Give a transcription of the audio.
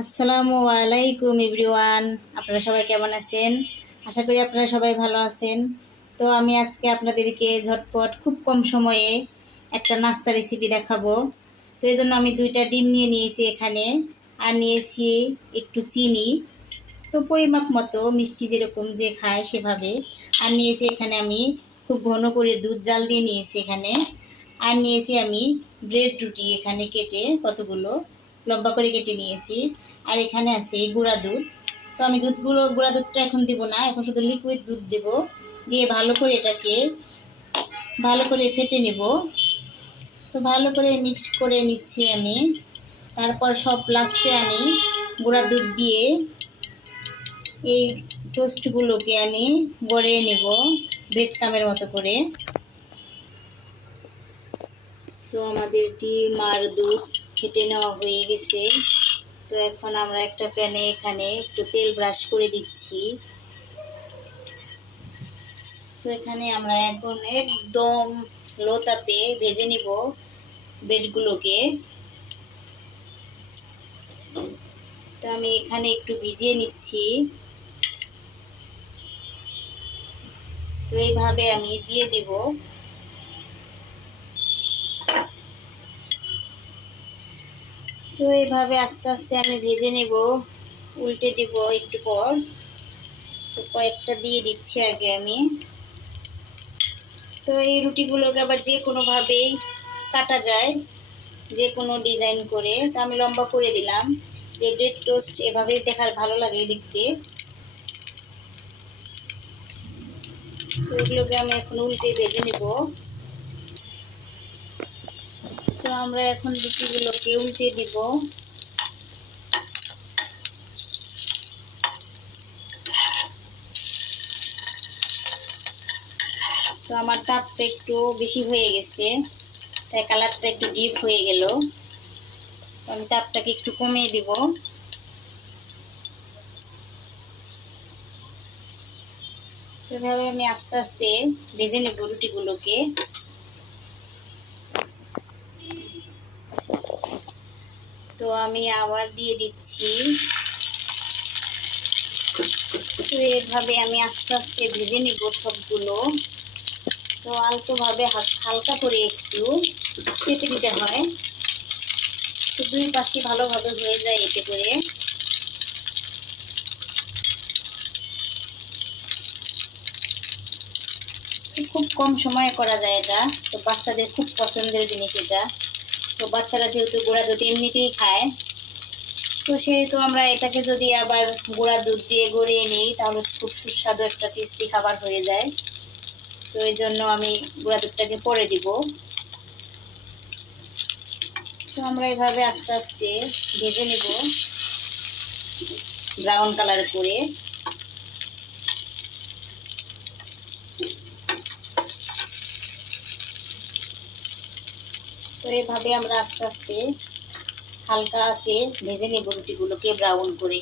আসসালামু আলাইকুম এভরিওয়ান। আপনারা সবাই কেমন আছেন? আশা করি আপনারা সবাই ভালো আছেন। তো আমি আজকে আপনাদেরকে ঝটপট খুব কম সময়ে একটা নাস্তা রেসিপি দেখাবো। তো এই জন্য আমি 2টা ডিম নিয়ে নিয়েছি এখানে, আর নিয়েছি একটু চিনি, তো পরিমাপ মতো মিষ্টি যেরকম যে খায় সেভাবে। আর নিয়েছি এখানে আমি খুব ঘন করে দুধ জাল দিয়ে নিয়েছি এখানে। আর নিয়েছি আমি ব্রেড রুটি এখানে কেটে কতগুলো লম্বা করে কেটে নিয়েছি। আর এখানে আছে গুঁড়া দুধ। তো আমি গুঁড়া দুধটা এখন দিব না, এখন শুধু লিকুইড দুধ দেব। দিয়ে ভালো করে এটাকে ভালো করে ফেটে নেব। তো ভালো করে মিক্সড করে নিচ্ছি আমি। তারপর সব লাস্টে আমি গুঁড়া দুধ দিয়ে এই টোস্টগুলোকে আমি গড়িয়ে নেব ব্রেড কামের মতো করে। তো আমাদের ডিম আর দুধ ফেটে নেওয়া হয়ে গেছে। তো এখন আমরা একটা প্যানে এখানে একটু তেল ব্রাশ করে দিচ্ছি। তো এখানে আমরা এখন একদম লো তাপে ভেজে নিব ব্রেডগুলোকে। তো আমি এখানে একটু ভিজিয়ে নিচ্ছি। তো এইভাবে আমি দিয়ে দিব। তো এইভাবে আস্তে আস্তে আমি ভেজে নেব, উল্টে দিব একটু পর। তো কয়েকটা দিয়ে দিচ্ছি আগে আমি। তো এই রুটিগুলোকে আবার যে কোনোভাবেই কাটা যায়, যে কোনো ডিজাইন করে। তো আমি লম্বা করে দিলাম, যে ব্রেড টোস্ট এভাবেই দেখার ভালো লাগে দেখতে। তো এগুলোকে আমি এখন উল্টে ভেজে নেব। তো আমরা এখন রুটিগুলোকে উল্টে দিব। তো আমার তাপটা একটু বেশি হয়ে গেছে, তাই কালারটা একটু ডিপ হয়ে গেল। তো আমি তাপটাকে একটু কমিয়ে দিব। এভাবে আমি আস্তে আস্তে ভেজে নেব রুটিগুলোকে। তো আমি আবার দিয়ে দিচ্ছি। তো এইভাবে আমি আস্তে আস্তে ভেজে নিব সবগুলো। তো আলতোভাবে হালকা করে একটু চেপে দিতে হয়, তো দুই পাশে ভালোভাবে হয়ে যায় এতে করে। খুব কম সময়ে করা যায় এটা। তো বাচ্চাদের খুব পছন্দের জিনিস এটা। তো বাচ্চারা যেহেতু গুঁড়া দুধ এমনিতেই খায়, তো সেহেতু আমরা এটাকে যদি আবার গুঁড়া দুধ দিয়ে গড়িয়ে নিই তাহলে খুব সুস্বাদু একটা টেস্টি খাবার হয়ে যায়। তো এই জন্য আমি গুঁড়া দুধটাকে পরে দিব। তো আমরা এভাবে আস্তে আস্তে ভেজে নেব ব্রাউন কালার করে। তো এভাবে আমরা আস্তে আস্তে হালকা আছে ভেজে নেব রুটিগুলোকে ব্রাউন করে।